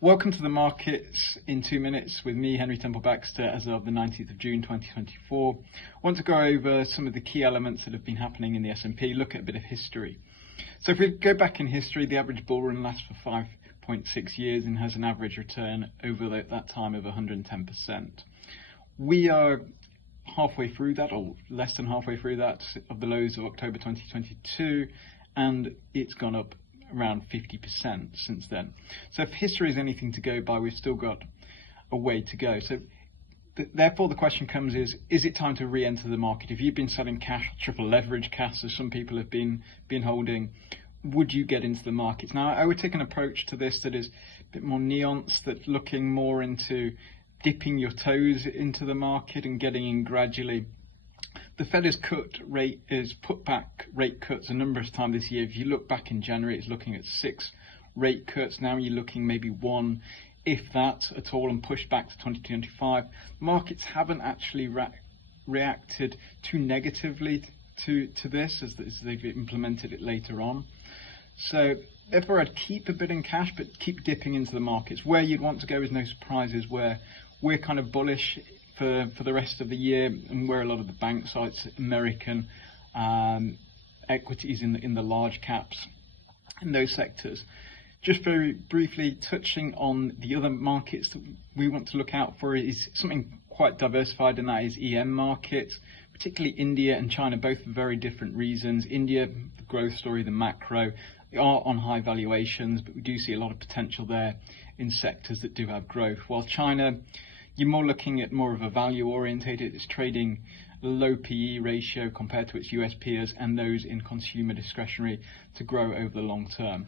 Welcome to the markets in 2 minutes with me, Henry Temple Baxter, as of the 19th of June 2024. I want to go over some of the key elements that have been happening in the S&P, look at a bit of history. So if we go back in history, the average bull run lasts for 5.6 years and has an average return over that time of 110%. We are halfway through that, or less than halfway through that, of the lows of October 2022, and it's gone up around 50% since then. So if history is anything to go by, we've still got a way to go. So therefore the question comes is it time to re-enter the market? If you've been selling cash, triple leverage cash, as some people have been holding, would you get into the markets? Now, I would take an approach to this that is a bit more nuanced, that looking more into dipping your toes into the market and getting in gradually. The Fed has put back rate cuts a number of times this year. If you look back in January, it's looking at 6 rate cuts. Now you're looking maybe 1, if that at all, and pushed back to 2025. Markets haven't actually reacted too negatively to this as they've implemented it later on. So therefore I'd keep a bit in cash, but keep dipping into the markets. Where you'd want to go is no surprises, where we're kind of bullish for the rest of the year, and where a lot of the bank sites, American equities in the large caps, in those sectors. Just very briefly touching on the other markets that we want to look out for is something quite diversified, and that is EM markets, particularly India and China, both for very different reasons. India, the growth story, the macro, they are on high valuations, but we do see a lot of potential there in sectors that do have growth. While China, you're more looking at more of a value orientated. It's trading low PE ratio compared to its US peers and those in consumer discretionary to grow over the long term.